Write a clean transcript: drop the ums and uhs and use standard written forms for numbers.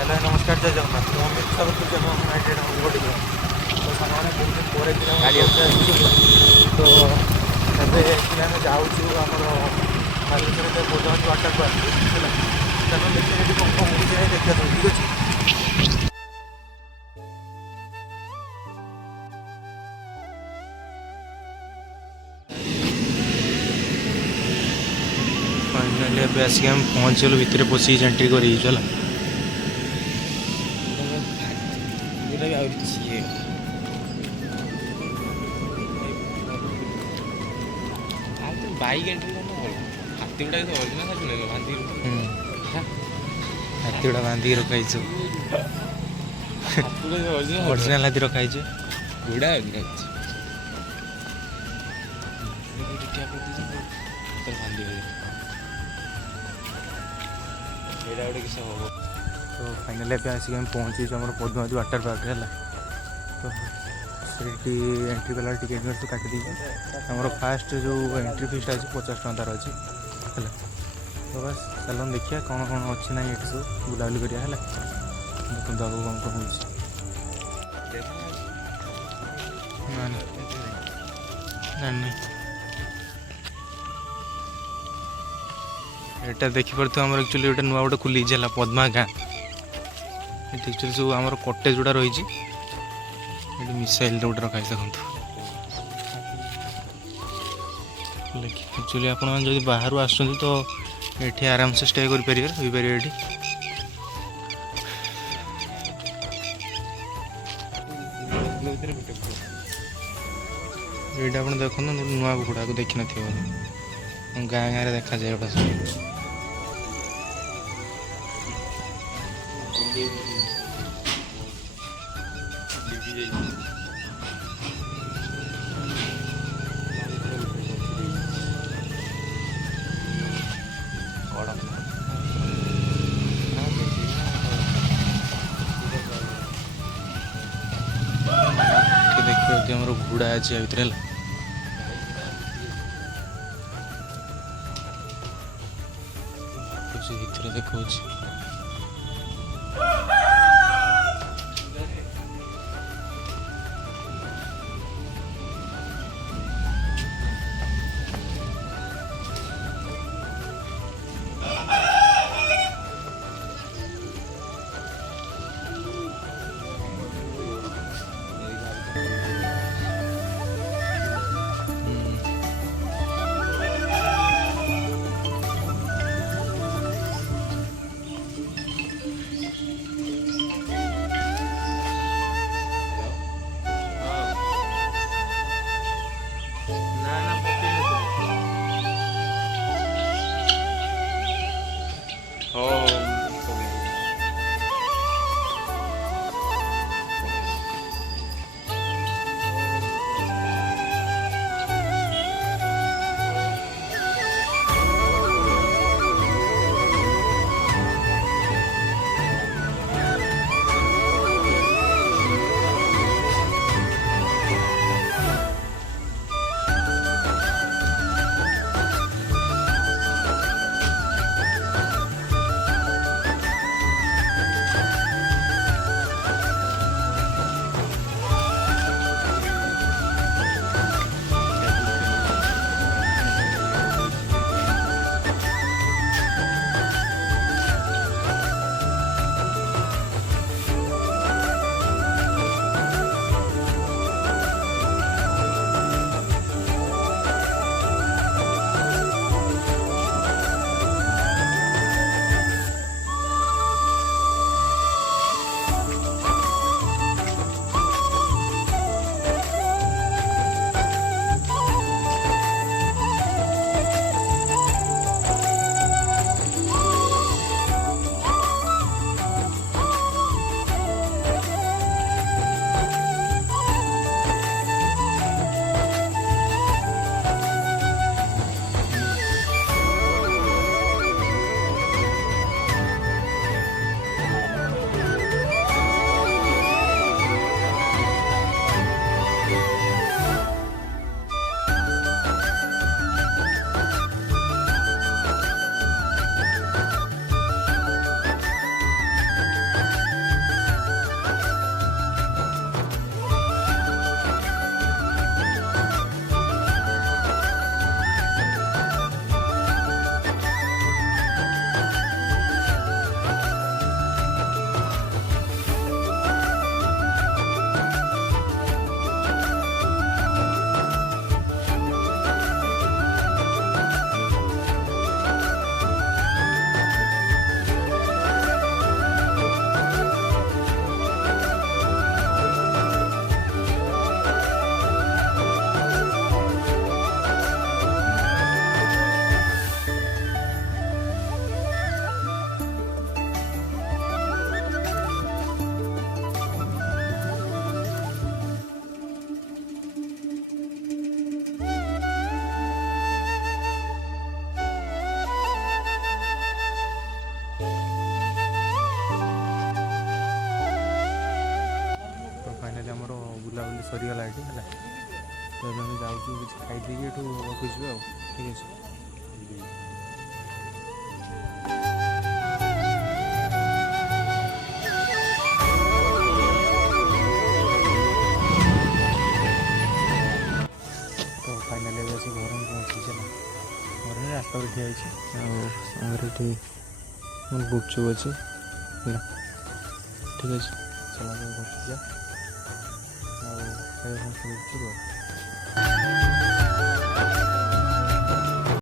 हेलो नमस्कार जय जगन्नाथ ମୁଁ ଅମିତ ସାବତ ୟୁନାଇଟେଡ୍ ଗୋଟେ ତ ସାଙ୍ଗମାନେ ବହୁତ ଦିନ ପରେ ଗାଡ଼ି ଆସିଛୁ ତ ଏବେ ଆମେ ଯାଉଛୁ ଆମର ବାଲେଶ୍ୱରରେ ବୋଧବାନ୍ଧ ୱାଟର ପାର୍କ ହେଲା ତାକୁ ଦେଖିବା ଏଠି କ'ଣ କ'ଣ ହେଉଛି ଦେଖିବା ସବୁ ଠିକ୍ ଅଛି। फाइनाली ଏବେ ଆସିକି ଆମେ ପହଞ୍ଚିଗଲୁ ଭିତରେ ପଶିକି ଏଣ୍ଟ୍ରି କରି ହେଲା। बाइक एंट्री करना भल हाथी गुड़ा ओरिजिनल हाथी नहीं बांधी हाथी गुड़ा बांधिकी रखाई ओरिजिनल हाथी रखाई गुड़ा तो फाइनाली ଏବେ ଆସିକି ଆମେ ପହଞ୍ଚିଛୁ ଆମର ପଦ୍ମାବତୀ ୱାଟର ପାର୍କ ହେଲା। ତ ସେଠି ଏଣ୍ଟ୍ରି କଲା ଟିକେଟ୍ ଫିକେଟ୍ କାଟି ଦେଇଛି। ଆମର ଫାଷ୍ଟ ଯେଉଁ ଏଣ୍ଟ୍ରି ଫିସ୍ଟା ଅଛି 50 ଟଙ୍କା ତାର ଅଛି ହେଲା। ତ ବାସ୍ ଚାଲନ୍ତୁ ଦେଖିବା କ'ଣ କ'ଣ ଅଛି ନାହିଁ ଏଠି ସବୁ ବୁଲାବୁଲି କରିବା ହେଲା। ଦେଖନ୍ତୁ ଆଗକୁ କ'ଣ କ'ଣ ହେଉଛି। ନାଇଁ ଏଇଟା ଦେଖିପାରୁଥିବ ଆମର ଆକ୍ଚୁଆଲି ଗୋଟେ ନୂଆ ଗୋଟେ ଖୋଲିଛି ହେଲା ପଦ୍ମା ଗାଁ। ଏଠି ଆକ୍ଚୁଆଲି ସବୁ ଆମର କଟେଜ ଗୁଡ଼ା ରହିଛି। ଏଠି ମିସାଇଲ୍ରେ ଗୋଟେ ରଖାଯାଇଛି ଦେଖନ୍ତୁ। ଆକ୍ଚୁଆଲି ଆପଣମାନେ ଯଦି ବାହାରୁ ଆସୁଛନ୍ତି ତ ଏଠି ଆରାମସେ ଷ୍ଟେ କରିପାରିବେ ରହିପାରିବେ ଏଠି। ଏଇଟା ଆପଣ ଦେଖନ୍ତୁ ନୂଆ କୁକୁଡ଼ାକୁ ଦେଖିନଥିବ ଗାଁ ଗାଁରେ ଦେଖାଯାଏ ଏଗୁଡ଼ା ସବୁ। ଦେଖିବାକୁ ଆମର ଘୋଡ଼ା ଅଛି ଆ ଭିତରେ ହେଲା। ଭିତରେ ଦେଖାଉଛି ସରିଗଲା ଏଠି ହେଲା। ତ ଏବେ ଆମେ ଯାଉଛୁ କିଛି ଖାଇଦେଇକି ଏଠୁ ଅଫିସ୍ ଯିବୁ ଆଉ। ଠିକ୍ ଅଛି। ତ ଫାଇନାଲି ଏବେ ଆସି ଘରେ ପହଞ୍ଚିଛି ହେଲା। ଘରେ ରାସ୍ତା ଉପରେ ଠିଆ ହେଇଛି ଆଉ ଆମର ଏଠି ଗୁପଚୁପ୍ ଅଛି ହେଲା। ଠିକ୍ ଅଛି ଚାଲ ଆମେ ଘରକୁ ଯିବା ଆଉ ଖାଇବା କ'ଣ ଗୁପଚୁପ୍ ଆଉ।